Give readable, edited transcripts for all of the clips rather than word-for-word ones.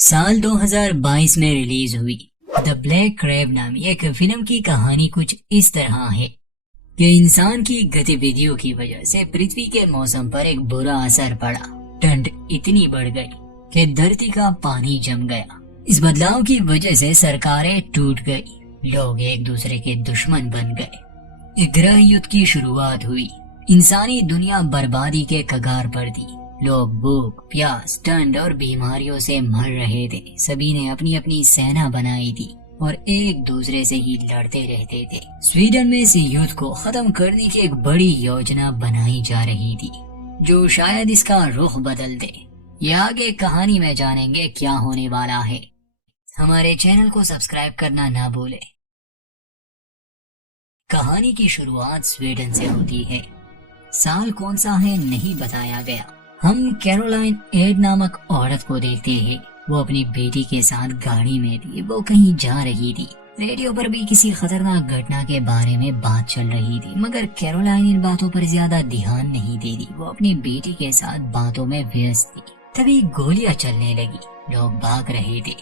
साल 2022 में रिलीज हुई द ब्लैक क्रैब नामी एक फिल्म की कहानी कुछ इस तरह है कि इंसान की गतिविधियों की वजह से पृथ्वी के मौसम पर एक बुरा असर पड़ा। ठंड इतनी बढ़ गई कि धरती का पानी जम गया। इस बदलाव की वजह से सरकारें टूट गई, लोग एक दूसरे के दुश्मन बन गए। एक गृह युद्ध की शुरुआत हुई। इंसानी दुनिया बर्बादी के कगार पर थी। लोग भूख, प्यास, ठंड और बीमारियों से मर रहे थे। सभी ने अपनी अपनी सेना बनाई थी और एक दूसरे से ही लड़ते रहते थे। स्वीडन में इस युद्ध को खत्म करने की एक बड़ी योजना बनाई जा रही थी, जो शायद इसका रुख बदल दे। ये आगे कहानी में जानेंगे क्या होने वाला है। हमारे चैनल को सब्सक्राइब करना ना भूले। कहानी की शुरुआत स्वीडन से होती है। साल कौन सा है नहीं बताया गया। हम कैरोलाइन एड नामक औरत को देखते हैं। वो अपनी बेटी के साथ गाड़ी में थी। वो कहीं जा रही थी। रेडियो पर भी किसी खतरनाक घटना के बारे में बात चल रही थी, मगर कैरोलाइन इन बातों पर ज्यादा ध्यान नहीं दे रही। वो अपनी बेटी के साथ बातों में व्यस्त थी। तभी गोलियां चलने लगी। लोग भाग रहे थे,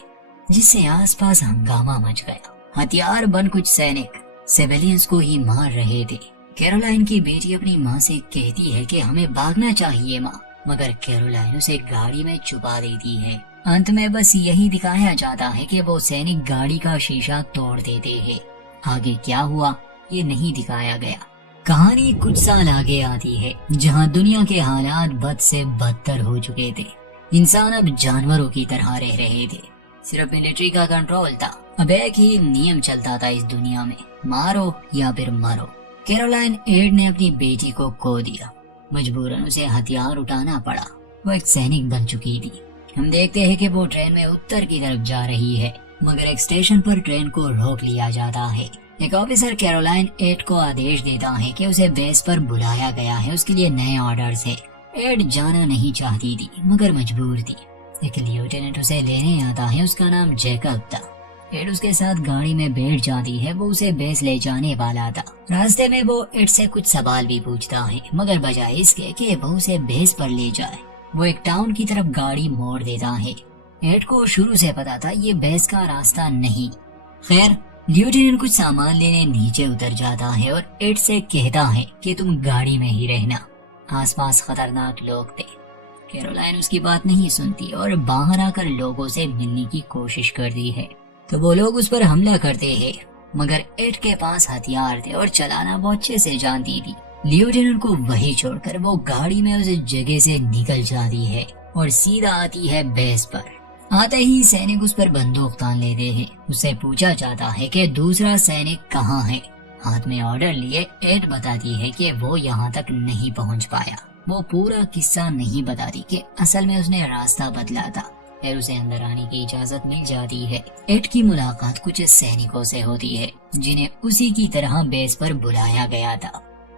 जिससे आसपास हंगामा मच गया। हथियार बंद कुछ सैनिक सिविलियंस को ही मार रहे थे। कैरोलाइन की बेटी अपनी माँ से कहती है कि हमें भागना चाहिए माँ, मगर कैरोलाइन उसे गाड़ी में छुपा देती है। अंत में बस यही दिखाया जाता है कि वो सैनिक गाड़ी का शीशा तोड़ देते हैं। आगे क्या हुआ ये नहीं दिखाया गया। कहानी कुछ साल आगे आती है, जहाँ दुनिया के हालात बद से बदतर हो चुके थे। इंसान अब जानवरों की तरह रह रहे थे। सिर्फ मिलिट्री का कंट्रोल था। अब एक ही नियम चलता था इस दुनिया में, मारो या फिर मरो। कैरोलाइन एड ने अपनी बेटी को खो दिया। मजबूरन उसे हथियार उठाना पड़ा। वो एक सैनिक बन चुकी थी। हम देखते हैं कि वो ट्रेन में उत्तर की तरफ जा रही है, मगर एक स्टेशन पर ट्रेन को रोक लिया जाता है। एक ऑफिसर कैरोलाइन एड को आदेश देता है कि उसे बेस पर बुलाया गया है, उसके लिए नए ऑर्डर्स है। एड जाना नहीं चाहती थी, मगर मजबूर थी। एक लेफ्टिनेंट उसे लेने आता है, उसका नाम जैकब था। एड उसके साथ गाड़ी में बैठ जाती है। वो उसे बेस ले जाने वाला था। रास्ते में वो एड से कुछ सवाल भी पूछता है, मगर बजाय इसके कि वो उसे बेस पर ले जाए, वो एक टाउन की तरफ गाड़ी मोड़ देता है। एड को शुरू से पता था ये बेस का रास्ता नहीं। खैर, लेफ्टिनेंट कुछ सामान लेने नीचे उतर जाता है और एड से कहता है कि तुम गाड़ी में ही रहना। आसपास खतरनाक लोग थे। कैरोलाइन उसकी बात नहीं सुनती और बाहर आकर लोगों से मिलने की कोशिश करती है, तो वो लोग उस पर हमला करते हैं। मगर एड के पास हथियार थे और चलाना वो अच्छे से जानती थी। लेफ्टिनेंट को वही छोड़कर वो गाड़ी में उस जगह से निकल जाती है और सीधा आती है बेस पर। आते ही सैनिक उस पर बंदूक तान लेते हैं। उससे पूछा जाता है कि दूसरा सैनिक कहाँ है। हाथ में ऑर्डर लिए एड बताती है कि वो यहाँ तक नहीं पहुँच पाया। वो पूरा किस्सा नहीं बताती कि असल में उसने रास्ता बदला था। फिर उसे अंदर आने की इजाजत मिल जाती है। एड की मुलाकात कुछ सैनिकों से होती है, जिन्हें उसी की तरह बेस पर बुलाया गया था।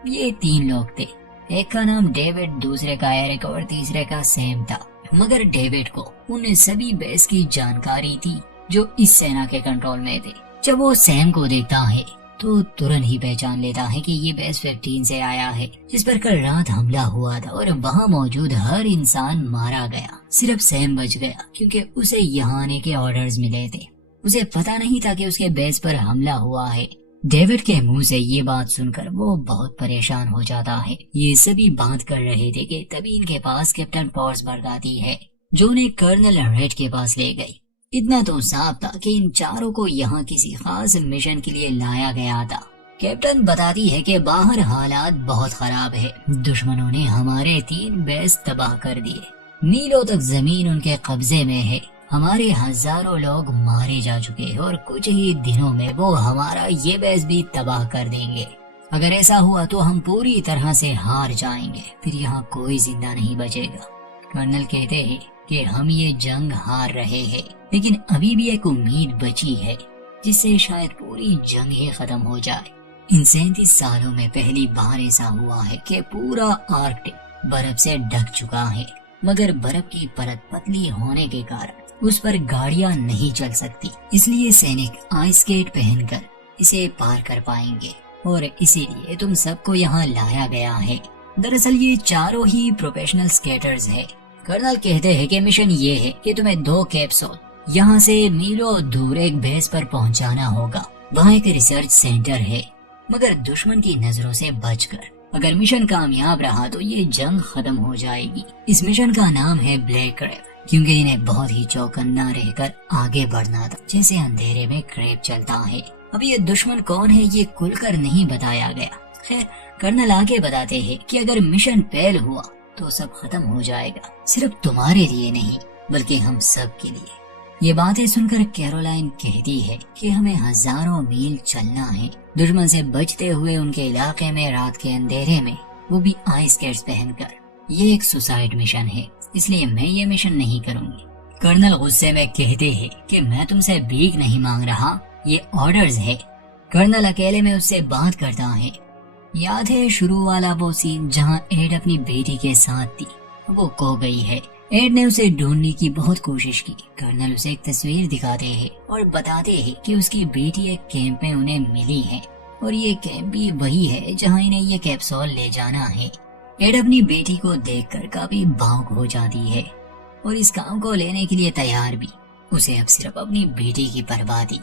ये 3 लोग थे। एक का नाम डेविड, दूसरे का एरिक और तीसरे का सैम था। मगर डेविड को उन सभी बेस की जानकारी थी जो इस सेना के कंट्रोल में थे। जब वो सैम को देखता है तो तुरंत ही पहचान लेता है कि ये बेस 15 से आया है, जिस पर कल रात हमला हुआ था और वहाँ मौजूद हर इंसान मारा गया। सिर्फ सैम बच गया, क्योंकि उसे यहाँ आने के ऑर्डर्स मिले थे। उसे पता नहीं था कि उसके बेस पर हमला हुआ है। डेविड के मुंह से ये बात सुनकर वो बहुत परेशान हो जाता है। ये सभी बात कर रहे थे कि तभी इनके पास कैप्टन पॉर्सबर्ग आती है, जो उन्हें कर्नल रेड के पास ले गई। इतना तो साफ था कि इन चारों को यहाँ किसी खास मिशन के लिए लाया गया था। कैप्टन बताती है कि बाहर हालात बहुत खराब है। दुश्मनों ने हमारे 3 बेस तबाह कर दिए। मीलों तक जमीन उनके कब्जे में है। हमारे हजारों लोग मारे जा चुके हैं और कुछ ही दिनों में वो हमारा ये बेस भी तबाह कर देंगे। अगर ऐसा हुआ तो हम पूरी तरह से हार जाएंगे, फिर यहाँ कोई जिंदा नहीं बचेगा। कर्नल कहते हैं कि हम ये जंग हार रहे हैं, लेकिन अभी भी एक उम्मीद बची है, जिससे शायद पूरी जंग ही खत्म हो जाए। इन 37 सालों में पहली बार ऐसा हुआ है कि पूरा आर्कटिक बर्फ से ढक चुका है, मगर बर्फ की परत पतली होने के कारण उस पर गाड़ियां नहीं चल सकती। इसलिए सैनिक आइस स्केट पहनकर इसे पार कर पाएंगे और इसीलिए तुम सबको यहाँ लाया गया है। दरअसल ये चारों ही प्रोफेशनल स्केटर्स है। कर्नल कहते हैं कि मिशन ये है कि तुम्हें 2 कैप्सूल यहाँ से मीलों दूर एक बेस पर पहुंचाना होगा। वहाँ एक रिसर्च सेंटर है, मगर दुश्मन की नजरों से बचकर। अगर मिशन कामयाब रहा तो ये जंग खत्म हो जाएगी। इस मिशन का नाम है ब्लैक क्रैब, क्योंकि इन्हें बहुत ही चौकन्ना रहकर आगे बढ़ना था, जैसे अंधेरे में क्रैब चलता है। अब ये दुश्मन कौन है ये खुलकर नहीं बताया गया। खैर, कर्नल आगे बताते हैं कि अगर मिशन फेल हुआ तो सब खत्म हो जाएगा, सिर्फ तुम्हारे लिए नहीं बल्कि हम सब के लिए। ये बातें सुनकर कैरोलाइन कहती है कि हमें हजारों मील चलना है, दुश्मन से बचते हुए उनके इलाके में रात के अंधेरे में, वो भी आइस कैट्स पहनकर। ये एक सुसाइड मिशन है, इसलिए मैं ये मिशन नहीं करूंगी। कर्नल गुस्से में कहते हैं कि मैं तुमसे भीख नहीं मांग रहा, ये ऑर्डर्स है। कर्नल अकेले में उससे बात करता है। याद है शुरू वाला वो सीन जहाँ एड अपनी बेटी के साथ थी, वो खो गई है। एड ने उसे ढूंढने की बहुत कोशिश की। कर्नल उसे एक तस्वीर दिखाते हैं और बताते हैं कि उसकी बेटी एक कैंप में उन्हें मिली है, और ये कैंप भी वही है जहाँ इन्हें ये कैप्सूल ले जाना है। एड अपनी बेटी को देखकर काफी भावुक हो जाती है और इस काम को लेने के लिए तैयार भी। उसे अब सिर्फ अपनी बेटी की परवाह थी।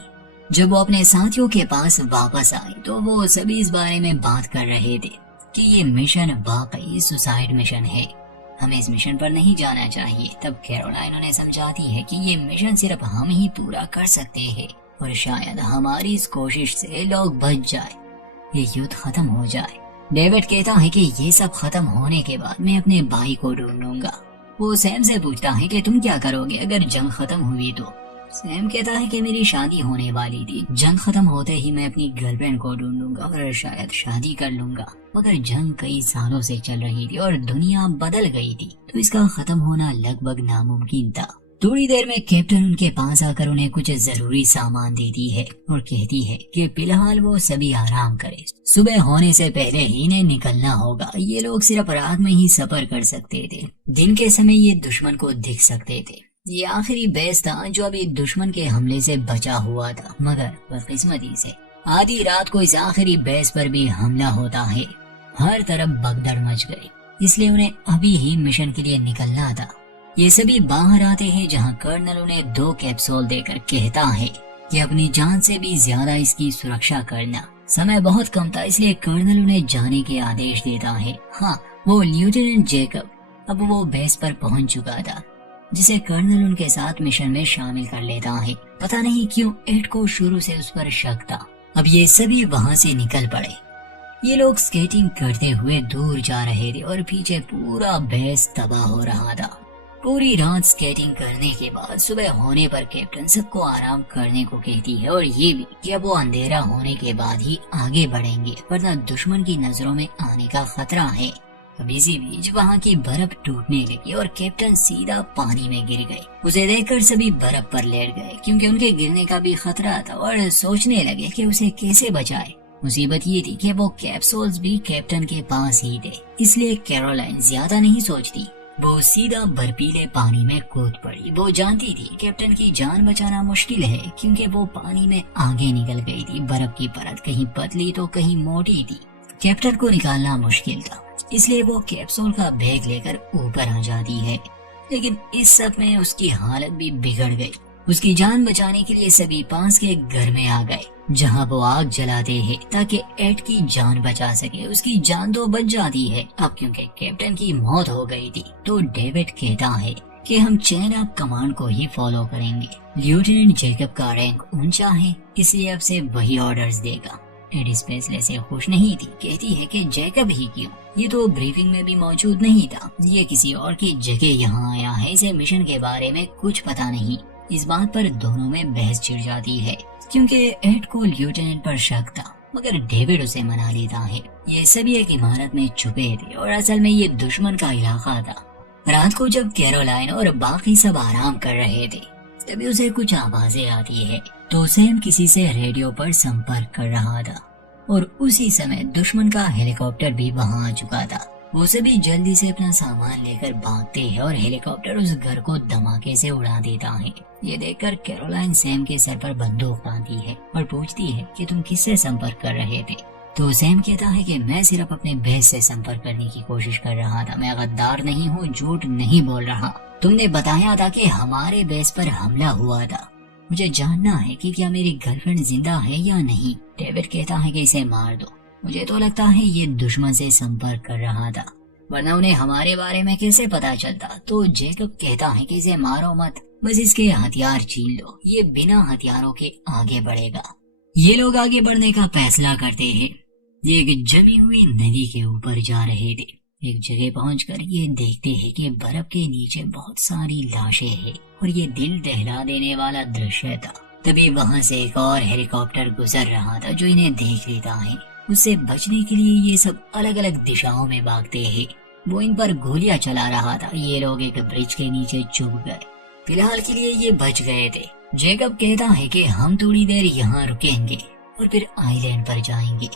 जब वो अपने साथियों के पास वापस आए तो वो सभी इस बारे में बात कर रहे थे कि ये मिशन वाकई सुसाइड मिशन है, हमें इस मिशन पर नहीं जाना चाहिए। तब कैरोलाइन उन्हें समझाती है कि ये मिशन सिर्फ हम ही पूरा कर सकते हैं, और शायद हमारी इस कोशिश से लोग बच जाए, ये युद्ध खत्म हो जाए। डेविड कहता है कि ये सब खत्म होने के बाद मैं अपने भाई को ढूंढूंगा। वो सैम से पूछता है कि तुम क्या करोगे अगर जंग खत्म हुई तो। सैम कहता है कि मेरी शादी होने वाली थी, जंग खत्म होते ही मैं अपनी गर्लफ्रेंड को ढूंढूंगा और शायद शादी कर लूंगा। मगर जंग कई सालों से चल रही थी और दुनिया बदल गई थी, तो इसका खत्म होना लगभग नामुमकिन था। थोड़ी देर में कैप्टन उनके पास आकर उन्हें कुछ जरूरी सामान देती है और कहती है कि फिलहाल वो सभी आराम करें, सुबह होने से पहले ही इन्हें निकलना होगा। ये लोग सिर्फ रात में ही सफर कर सकते थे, दिन के समय ये दुश्मन को दिख सकते थे। ये आखिरी बेस था जो अभी दुश्मन के हमले से बचा हुआ था, मगर बदकिस्मती से आधी रात को इस आखिरी बेस पर भी हमला होता है। हर तरफ भगदड़ मच गई, इसलिए उन्हें अभी ही मिशन के लिए निकलना था। ये सभी बाहर आते हैं जहां कर्नल उन्हें 2 कैप्सूल देकर कहता है कि अपनी जान से भी ज्यादा इसकी सुरक्षा करना। समय बहुत कम था, इसलिए कर्नल उन्हें जाने के आदेश देता है। हाँ, वो लेफ्टिनेंट जैकब अब वो बेस पर पहुंच चुका था, जिसे कर्नल उनके साथ मिशन में शामिल कर लेता है। पता नहीं क्यों एड को शुरू से उस पर शक था। अब ये सभी वहाँ से निकल पड़े। ये लोग स्केटिंग करते हुए दूर जा रहे थे और पीछे पूरा बेस तबाह हो रहा था। पूरी रात स्केटिंग करने के बाद सुबह होने पर कैप्टन सबको आराम करने को कहती है, और ये भी कि अब वो अंधेरा होने के बाद ही आगे बढ़ेंगे, वरना दुश्मन की नजरों में आने का खतरा है। अब इसी बीच वहाँ की बर्फ टूटने लगी और कैप्टन सीधा पानी में गिर गए। उसे देखकर सभी बर्फ पर लेट गए, क्योंकि उनके गिरने का भी खतरा था, और सोचने लगे कि उसे कैसे बचाए। मुसीबत ये थी कि वो कैप्सूल्स भी कैप्टन के पास ही थे, इसलिए कैरोलाइन ज्यादा नहीं सोचती, वो सीधा बर्फीले पानी में कूद पड़ी। वो जानती थी कैप्टन की जान बचाना मुश्किल है, क्योंकि वो पानी में आगे निकल गई थी। बर्फ की परत कहीं पतली तो कहीं मोटी थी, कैप्टन को निकालना मुश्किल था, इसलिए वो कैप्सूल का बैग लेकर ऊपर आ जाती है। लेकिन इस सब में उसकी हालत भी बिगड़ गई। उसकी जान बचाने के लिए सभी पास के घर में आ गए, जहां वो आग जलाते हैं ताकि एड की जान बचा सके। उसकी जान तो बच जाती है अब, क्योंकि कैप्टन की मौत हो गई थी। तो डेविड कहता है कि हम चेन ऑफ कमांड को ही फॉलो करेंगे। लेफ्टिनेंट जैकब का रैंक ऊंचा है, इसलिए अब से वही ऑर्डर्स देगा। एड इस फैसले से खुश नहीं थी, कहती है कि जैकब ही क्यों, ये तो ब्रीफिंग में भी मौजूद नहीं था, ये किसी और की जगह यहाँ आया है, इसे मिशन के बारे में कुछ पता नहीं। इस बात पर दोनों में बहस छिड़ जाती है, क्योंकि एड को लेफ्टिनेंट पर शक था, मगर डेविड उसे मना लेता है। ये सभी एक इमारत में छुपे थे और असल में ये दुश्मन का इलाका था। रात को जब कैरोलाइन और बाकी सब आराम कर रहे थे, तभी उसे कुछ आवाजें आती है। तो सैम किसी से रेडियो पर संपर्क कर रहा था, और उसी समय दुश्मन का हेलीकॉप्टर भी वहां आ चुका था। वो सभी जल्दी से अपना सामान लेकर भागते हैं और हेलीकॉप्टर उस घर को धमाके से उड़ा देता है। ये देखकर कैरोलाइन सैम के सर पर बंदूक बांधती है और पूछती है कि तुम किससे संपर्क कर रहे थे। तो सैम कहता है कि मैं सिर्फ अपने बेस से संपर्क करने की कोशिश कर रहा था, मैं गद्दार नहीं हूँ, झूठ नहीं बोल रहा। تم نے بتایا تھا کہ ہمارے بیس پر حملہ ہوا تھا، مجھے جاننا ہے کہ کیا میری گرل فرینڈ زندہ ہے یا نہیں۔ ڈیوڈ کہتا ہے کہ اسے مار دو، مجھے تو لگتا ہے یہ دشمن سے سمپرک کر رہا تھا، ورنہ انہیں ہمارے بارے میں کیسے پتا چلتا۔ تو جیکب کہتا ہے کہ اسے مارو مت، بس اس کے ہتھیار چھین لو، یہ بنا ہتھیاروں کے آگے بڑھے گا۔ یہ لوگ آگے بڑھنے کا فیصلہ کرتے ہیں، یہ ایک جمی ہوئی ندی کے اوپر جا رہے تھے۔ ایک جگہ پہنچ کر یہ دیکھتے ہیں کہ برف کے نیچے بہت ساری لاشیں ہیں اور یہ دل دہلا دینے والا درشیہ تھا۔ تبھی وہاں سے ایک اور ہیلی کاپٹر گزر رہا تھا جو انہیں دیکھ لیتا ہے۔ اس سے بچنے کے لیے یہ سب الگ الگ دشاؤں میں بھاگتے ہیں۔ وہ ان پر گولیاں چلا رہا تھا۔ یہ لوگ ایک برج کے نیچے چھپ گئے، فی الحال کے لیے یہ بچ گئے تھے۔ جیکب کہتا ہے کہ ہم تھوڑی دیر یہاں رکیں گے اور پھر آئی لینڈ پر جائیں گے،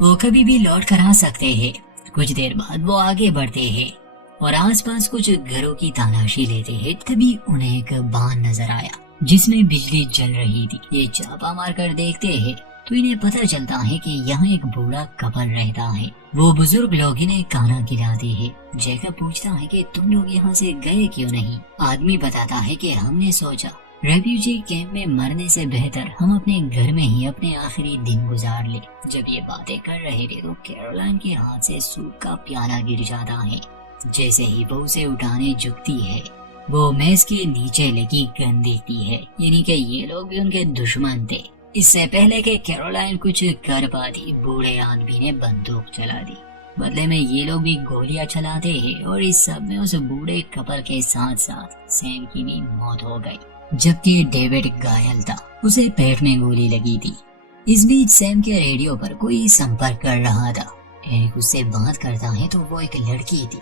وہ کبھی بھی لوٹ کر آ سکتے ہیں۔ کچھ دیر بعد وہ آگے بڑھتے ہیں اور آس پاس کچھ گھروں کی تلاشی لیتے ہیں۔ تبھی انہیں ایک بان نظر آیا جس میں بجلی جل رہی تھی۔ یہ چھاپا مار کر دیکھتے ہیں تو انہیں پتہ چلتا ہے کہ یہاں ایک بوڑھا کپل رہتا ہے۔ وہ بزرگ لوگ انہیں کھانا کھلاتے ہیں۔ جیکب پوچھتا ہے کہ تم لوگ یہاں سے گئے کیوں نہیں؟ آدمی بتاتا ہے کہ ہم نے سوچا ریفیوجی کیمپ میں مرنے سے بہتر ہم اپنے گھر میں ہی اپنے آخری دن گزار لے۔ جب یہ باتیں کر رہے تھے تو کیرولائن کے ہاتھ سے سوپ کا پیالہ گر جاتا ہے۔ جیسے ہی وہ اسے اٹھانے جھکتی ہے، وہ میز کے نیچے لگی گن دیکھتی ہے، یعنی کہ یہ لوگ بھی ان کے دشمن تھے۔ اس سے پہلے کہ کیرولائن کچھ کر پاتی، بوڑھے آدمی نے بندوق چلا دی۔ بدلے میں یہ لوگ بھی گولیاں چلاتے ہیں اور اس سب میں اس بوڑھے کپل کے ساتھ ساتھ سیم کی بھی موت ہو گئی، جبکہ ڈیوڈ گھائل تھا، اسے پیٹ میں گولی لگی تھی۔ اس بیچ سیم کے ریڈیو پر کوئی سمپرک کر رہا تھا۔ ایرک اس سے بات کرتا ہے تو وہ ایک لڑکی تھی،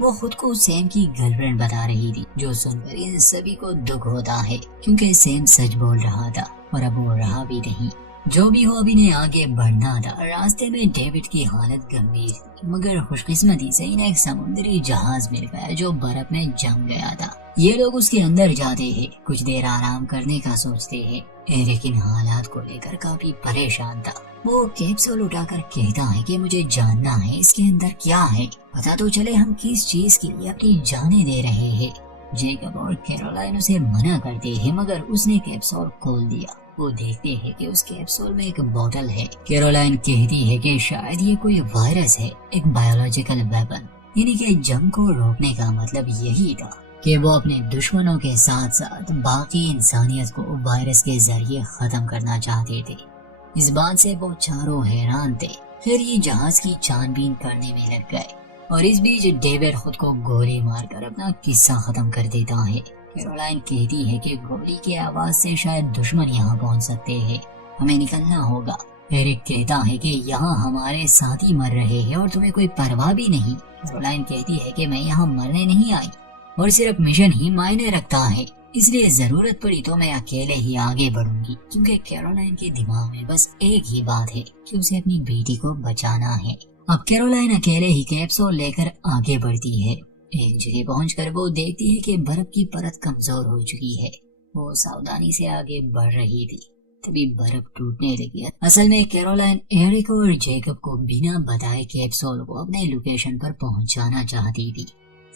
وہ خود کو سیم کی گرل فرینڈ بتا رہی تھی، جو سن کر ان سبھی کو دکھ ہوتا ہے کیونکہ سیم سچ بول رہا تھا اور اب وہ رہا بھی نہیں۔ جو بھی ہو اب انہیں آگے بڑھنا تھا۔ راستے میں ڈیوڈ کی حالت گمبھیر تھی، مگر خوش قسمتی سے انہیں ایک سمندری جہاز مل گیا جو برف میں جم گیا تھا۔ یہ لوگ اس کے اندر جاتے ہیں، کچھ دیر آرام کرنے کا سوچتے ہیں۔ ایرک ان حالات کو لے کر کافی پریشان تھا۔ وہ کیپسول اٹھا کر کہتا ہے کہ مجھے جاننا ہے اس کے اندر کیا ہے، پتا تو چلے ہم کس چیز کے لیے اپنی جانیں دے رہے ہیں۔ جیکب اور کیرولائن اسے منع کرتے ہیں مگر اس نے کیپسول کھول دیا۔ وہ دیکھتے ہیں کہ اس کیپسول میں ایک بوتل ہے۔ کیرولائن کہتی ہے کہ شاید یہ کوئی وائرس ہے، ایک بایولوجیکل ویپن، یعنی کہ جنگ کو روکنے کا مطلب یہی تھا کہ وہ اپنے دشمنوں کے ساتھ ساتھ باقی انسانیت کو وائرس کے ذریعے ختم کرنا چاہتے تھے۔ اس بات سے وہ چاروں حیران تھے۔ پھر یہ جہاز کی چھان بین کرنے میں لگ گئے اور اس بیچ ڈیوڈ خود کو گولی مار کر اپنا قصہ ختم کر دیتا ہے۔ کیرولائن کہتی ہے کہ گولی کی آواز سے شاید دشمن یہاں پہنچ سکتے ہیں، ہمیں نکلنا ہوگا۔ ایرک کہتا ہے کہ یہاں ہمارے ساتھی مر رہے ہیں اور تمہیں کوئی پرواہ بھی نہیں۔ کیرولائن کہتی ہے کہ میں یہاں مرنے نہیں آئی اور صرف مشن ہی معنی رکھتا ہے، اس لیے ضرورت پڑی تو میں اکیلے ہی آگے بڑھوں گی، کیونکہ کیرولائن کے دماغ میں بس ایک ہی بات ہے کہ اسے اپنی بیٹی کو بچانا ہے۔ اب کیرولائن اکیلے ہی کیپسول لے کر آگے بڑھتی ہے۔ ایک جگہ پہنچ کر وہ دیکھتی ہے کہ برف کی پرت کمزور ہو چکی ہے۔ وہ ساودھانی سے آگے بڑھ رہی تھی، تبھی برف ٹوٹنے لگی۔ اصل میں کیرولائن ایرک اور جیکب کو بنا بتائے کیپسول کو اپنے لوکیشن پر پہنچانا چاہتی تھی،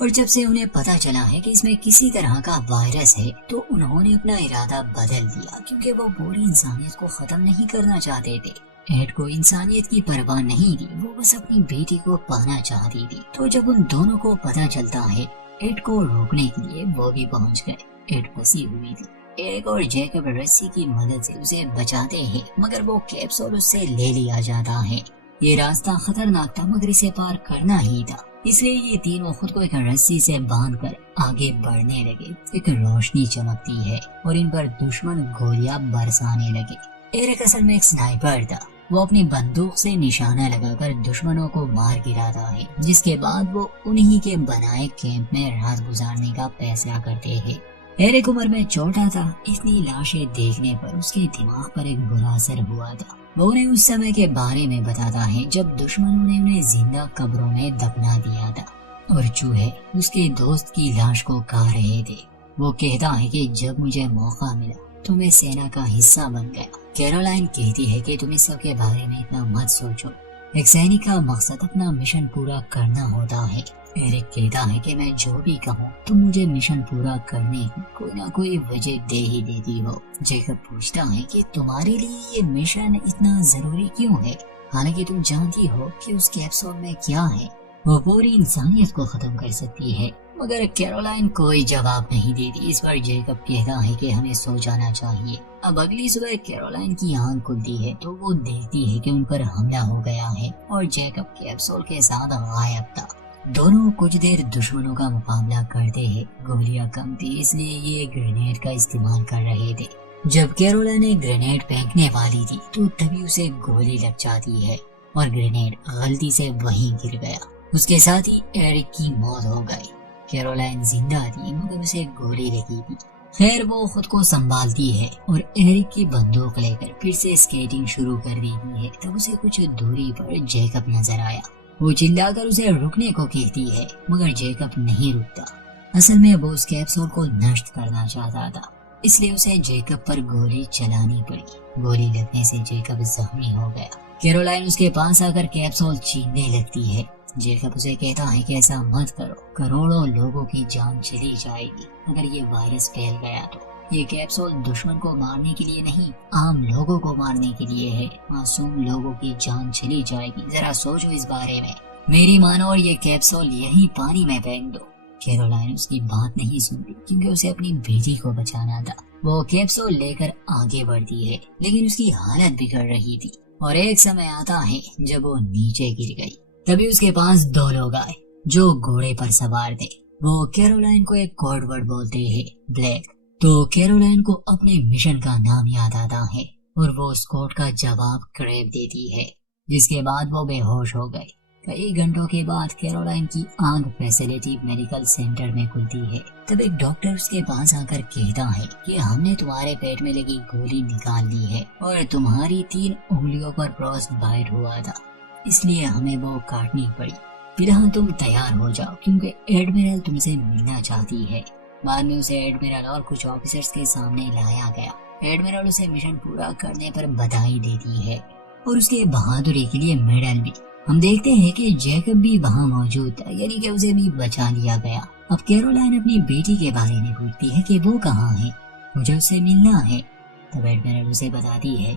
اور جب سے انہیں پتا چلا ہے کہ اس میں کسی طرح کا وائرس ہے تو انہوں نے اپنا ارادہ بدل دیا، کیونکہ وہ پوری انسانیت کو ختم نہیں کرنا چاہتے تھے۔ ایڈ کو انسانیت کی پرواہ نہیں تھی، وہ بس اپنی بیٹی کو پانا چاہتی تھی۔ تو جب ان دونوں کو پتا چلتا ہے، ایڈ کو روکنے کے لیے وہ بھی پہنچ گئے۔ ایڈ پھنسی ہوئی تھی، ایرک اور جیکب رسی کی مدد سے اسے بچاتے ہیں، مگر وہ کیپسول اس سے لے لیا جاتا ہے۔ یہ راستہ خطرناک تھا مگر اسے پار کرنا ہی تھا، اس لیے یہ تینوں خود کو ایک رسی سے باندھ کر آگے بڑھنے لگے۔ ایک روشنی چمکتی ہے اور ان پر دشمن گولیاں برسانے لگے۔ ایرک اصل میں ایک سنائپر تھا، وہ اپنی بندوق سے نشانہ لگا کر دشمنوں کو مار گراتا ہے، جس کے بعد وہ انہی کے بنائے کیمپ میں رات گزارنے کا فیصلہ کرتے ہیں۔ ایرک عمر میں چھوٹا تھا، اتنی لاشیں دیکھنے پر اس کے دماغ پر ایک برا اثر ہوا تھا۔ وہ انہیں اس سمے کے بارے میں بتاتا ہے جب دشمنوں نے انہیں زندہ قبروں میں دفنا دیا تھا اور چوہے اس کے دوست کی لاش کو کھا رہے تھے۔ وہ کہتا ہے کہ جب مجھے موقع ملا تو میں سینا کا حصہ بن گیا۔ کیرولائن کہتی ہے کہ تم اس سب کے بارے میں اتنا مت سوچو، ایک سینک کا مقصد اپنا مشن پورا کرنا ہوتا ہے، एरिक कहता है कि मैं जो भी कहूँ तुम मुझे मिशन पूरा करने की कोई ना कोई वजह दे ही देती हो। जेकब पूछता है कि तुम्हारे लिए ये मिशन इतना जरूरी क्यों है, हालांकि तुम जानती हो कि उस कैप्सूल में क्या है, वो पूरी इंसानियत को खत्म कर सकती है। मगर कैरोलाइन कोई जवाब नहीं देती। इस बार जेकब कहता है कि हमें सो जाना चाहिए। अब अगली सुबह कैरोलाइन की आंख खुलती है तो वो देखती है कि उन पर हमला हो गया है और जेकब कैप्सूल के साथ गायब था। दोनों कुछ देर दुश्मनों का मुकाबला करते हैं। गोलियां कम थी इसलिए ये ग्रेनेड का इस्तेमाल कर रहे थे। जब कैरोलाइन ने ग्रेनेड फेंकने वाली थी तो तभी उसे गोली लग जाती है और ग्रेनेड गलती से वहीं गिर गया। उसके साथ ही एरिक की मौत हो गई। कैरोलाइन जिंदा थी मगर उसे गोली लगी थी। खैर वो खुद को संभालती है और एरिक की बंदूक लेकर फिर से स्केटिंग शुरू कर देती है। तब उसे कुछ दूरी पर जेकब नजर आया। वो चिल्लाकर उसे रुकने को कहती है मगर जेकब नहीं रुकता। असल में वो उस कैप्सूल को नष्ट करना चाहता था, इसलिए उसे जेकब पर गोली चलानी पड़ी। गोली लगने से जेकब जख्मी हो गया। कैरोलाइन उसके पास आकर कैप्सूल छीनने लगती है। जेकब उसे कहता है कि ऐसा मत करो, करोड़ों लोगों की जान चली जाएगी अगर ये वायरस फैल गया तो। ये कैप्सूल दुश्मन को मारने के लिए नहीं, आम लोगों को मारने के लिए है। मासूम लोगों की जान चली जाएगी। जरा सोचो इस बारे में, मेरी मानो और ये कैप्सूल यहीं पानी में फेंक दो। कैरोलाइन उसकी बात नहीं सुनती क्योंकि उसे अपनी बेटी को बचाना था। वो कैप्सूल लेकर आगे बढ़ती है लेकिन उसकी हालत बिगड़ रही थी और एक समय आता है जब वो नीचे गिर गई। तभी उसके पास दो लोग आए जो घोड़े पर सवार थे। वो कैरोलाइन को एक कोड वर्ड बोलते हैं, ब्लैक। तो कैरोलाइन को अपने मिशन का नाम याद आता है और वो उस कोड का जवाब क्रेव देती है, जिसके बाद वो बेहोश हो गई। कई घंटों के बाद कैरोलाइन की आंख फैसिलिटी मेडिकल सेंटर में खुलती है। तब एक डॉक्टर उसके पास आकर कहता है कि हमने तुम्हारे पेट में लगी गोली निकाल ली है और तुम्हारी 3 उंगलियों पर फ्रॉस्ट बाइट हुआ था, इसलिए हमें वो काटनी पड़ी। फिलहाल तुम तैयार हो जाओ क्योंकि एडमिरल तुमसे मिलना चाहती है। बाद में उसे एडमिरल और कुछ ऑफिसर्स के सामने लाया गया। एडमिरल उसे मिशन पूरा करने पर बधाई देती है और उसके बहादुरी के लिए मेडल भी। हम देखते हैं कि जैकब भी वहाँ मौजूद था, यानी कि उसे भी बचा लिया गया। अब कैरोलाइन अपनी बेटी के बारे में पूछती है कि वो कहाँ है, मुझे उससे मिलना है। तब एडमिरल उसे बताती है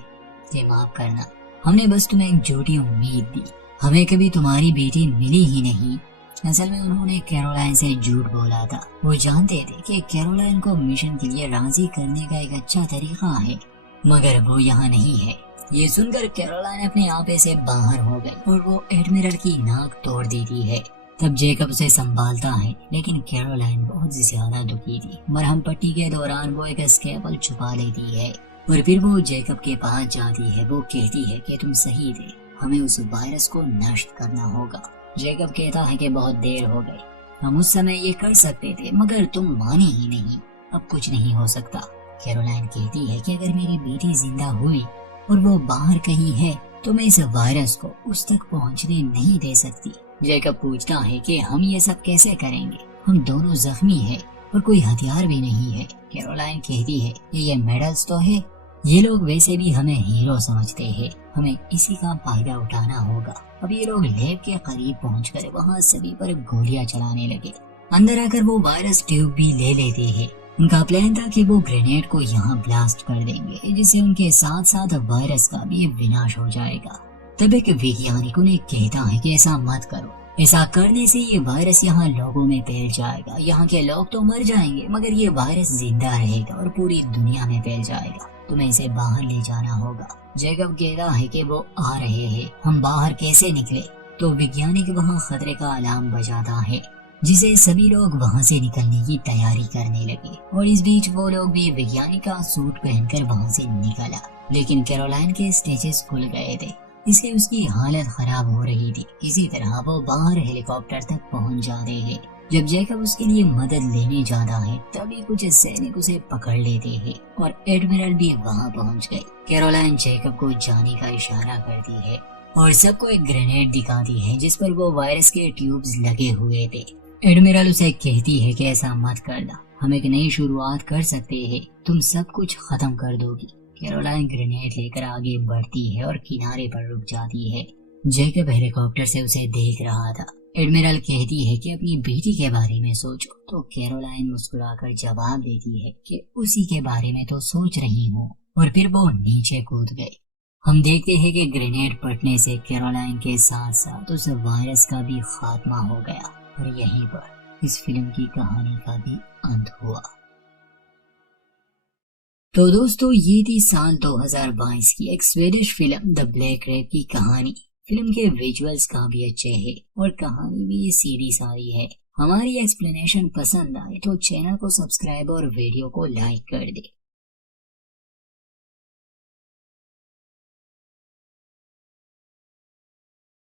कि माफ करना, हमने बस तुम्हें एक झूठी उम्मीद दी, हमें कभी तुम्हारी बेटी मिली ही नहीं। असल में उन्होंने कैरोलाइन से झूठ बोला था। वो जानते थे कि कैरोलाइन को मिशन के लिए राजी करने का एक अच्छा तरीका है, मगर वो यहाँ नहीं है। ये सुनकर कैरोलाइन अपने आपे से बाहर हो गई और वो एडमिरल की नाक तोड़ देती है। तब जेकब उसे संभालता है लेकिन कैरोलाइन बहुत ज्यादा दुखी थी। मरहम पट्टी के दौरान वो एक स्केपल छुपा लेती है और फिर वो जेकब के पास जाती है। वो कहती है कि तुम सही थे, हमें उस वायरस को नष्ट करना होगा। जेकब कहता है कि बहुत देर हो गई, हम उस समय ये कर सकते थे मगर तुम माने ही नहीं, अब कुछ नहीं हो सकता। कैरोलाइन कहती है कि अगर मेरी बेटी जिंदा हुई और वो बाहर कहीं है तो मैं इस वायरस को उस तक पहुंचने नहीं दे सकती। जेकब पूछता है कि हम ये सब कैसे करेंगे, हम दोनों जख्मी हैं और कोई हथियार भी नहीं है। कैरोलाइन कहती है कि ये मेडल्स तो है, ये लोग वैसे भी हमें हीरो समझते हैं, हमें इसी का फायदा उठाना होगा। अब ये लोग लैब के करीब पहुंचकर वहाँ सभी पर गोलियां चलाने लगे। अंदर आकर वो वायरस ट्यूब भी ले लेते हैं। उनका प्लान था कि वो ग्रेनेड को यहाँ ब्लास्ट कर देंगे, जिससे उनके साथ साथ वायरस का भी विनाश हो जाएगा। तब एक वैज्ञानिक उन्हें कहता है कि ऐसा मत करो, ऐसा करने से ये वायरस यहाँ लोगों में फैल जाएगा। यहाँ के लोग तो मर जाएंगे मगर ये वायरस जिंदा रहेगा और पूरी दुनिया में फैल जाएगा। तुम्हें इसे बाहर ले जाना होगा। जेकब कहता है कि वो आ रहे हैं, हम बाहर कैसे निकले? तो वैज्ञानिक वहाँ खतरे का अलार्म बजाता है, जिसे सभी लोग वहाँ से निकलने की तैयारी करने लगे। और इस बीच वो लोग भी वैज्ञानिक का सूट पहनकर वहाँ से निकला, लेकिन कैरोलाइन के स्टिचेस खुल गए थे, इसलिए उसकी हालत खराब हो रही थी। इसी तरह वो बाहर हेलीकॉप्टर तक पहुँच जाते हैं। जब जैकब उसके लिए मदद लेने जाता है तभी कुछ सैनिक उसे पकड़ लेते हैं और एडमिरल भी वहाँ पहुँच गए। कैरोलाइन जैकब को जाने का इशारा करती है और सबको एक ग्रेनेड दिखाती है जिस पर वो वायरस के ट्यूब्स लगे हुए थे। एडमिरल उसे कहती है कि ऐसा मत करना, हम एक नई शुरुआत कर सकते हैं, तुम सब कुछ खत्म कर दोगी। कैरोलाइन ग्रेनेड लेकर आगे बढ़ती है और किनारे पर रुक जाती है। जैकब हेलीकॉप्टर से उसे देख रहा था। ایڈمرل کہتی ہے کہ اپنی بیٹی کے بارے میں سوچو، تو کیرولائن مسکرا کر جواب دیتی ہے کہ اسی کے بارے میں تو سوچ رہی ہوں، اور پھر وہ نیچے کود گئے۔ ہم دیکھتے ہیں کہ گرینیڈ پھٹنے سے کیرولائن کے ساتھ ساتھ اس وائرس کا بھی خاتمہ ہو گیا، اور یہیں پر اس فلم کی کہانی کا بھی انت ہوا۔ تو دوستو، یہ تھی سال 2022 کی ایک سویڈش فلم دی بلیک ریپ کی کہانی۔ فلم کے ویژولز کافی اچھے ہیں اور کہانی بھی سیدھی ساری ہے۔ ہماری ایکسپلینیشن پسند آئے تو چینل کو سبسکرائب اور ویڈیو کو لائک کر دے۔